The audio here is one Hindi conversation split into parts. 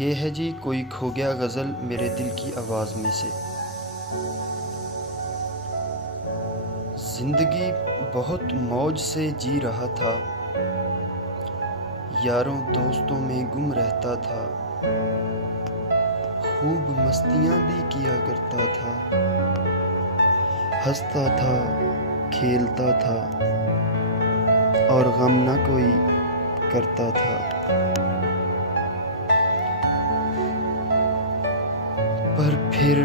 ये है जी कोई खो गया गज़ल मेरे दिल की आवाज़ में से। ज़िंदगी बहुत मौज से जी रहा था, यारों दोस्तों में गुम रहता था, खूब मस्तियाँ भी किया करता था, हंसता था खेलता था और गम न कोई करता था। पर फिर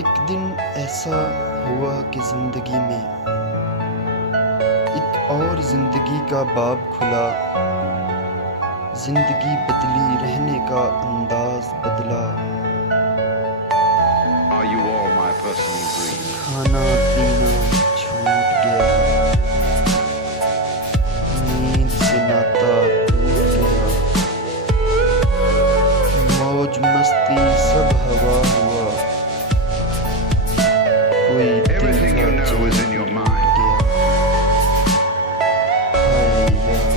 एक दिन ऐसा हुआ कि ज़िंदगी में एक और ज़िंदगी का बाब खुला, ज़िंदगी बदली, रहने का अंदाज बदला। खाना पीना छूट गया, नींद से नाता टूट गया, मौज मस्ती सब हवा हुआ, कोई दिल का चैन टूट गया। हाय यार,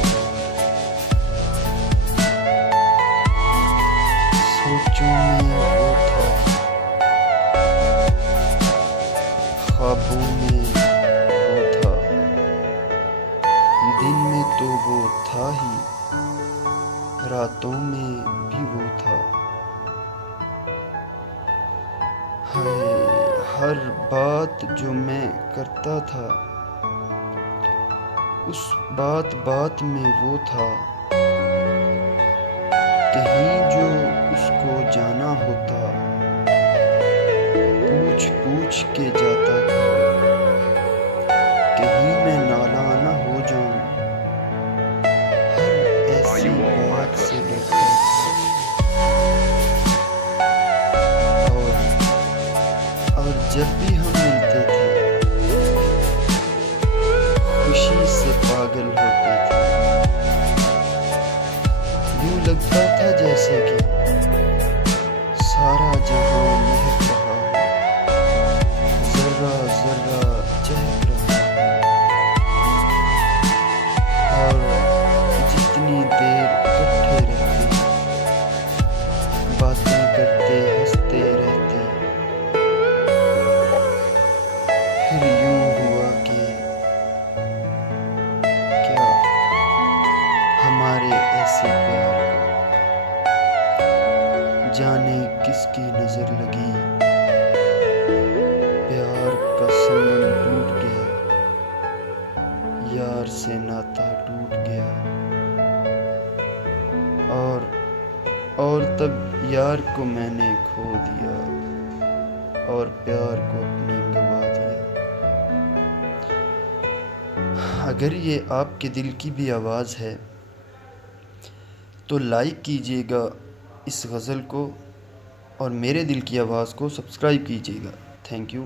सोचों में वो था, ख्वाबों में वो था, दिन में तो वो था ही, रातों में भी वो था। हाय, हर बात जो मैं करता था, उस बात बात में वो था। कहीं जो उसको जाना होता, पूछ पूछ के जाता था। कहीं मैं नादान हो जाऊं, हर ऐसी बात से डरता था। और जब भी हम मिलते थे, खुशी से पागल होते थे। यूं लगता था जैसे कि सारा जहां महक रहा हो, जर्रा जर्रा चहक रहा हो। और जितनी देर इकट्ठे रहते, बातें करते हंसते रहते, फिर यूं हुआ कि क्या हमारे ऐसे प्यार को जाने किसकी नजर लगी, प्यार का संगम टूट गया, यार से नाता टूट गया। और तब यार को मैंने खो दिया और प्यार को अपने गवा दिया। अगर ये आपके दिल की भी आवाज़ है तो लाइक कीजिएगा इस गज़ल को और मेरे दिल की आवाज़ को सब्सक्राइब कीजिएगा। Thank you.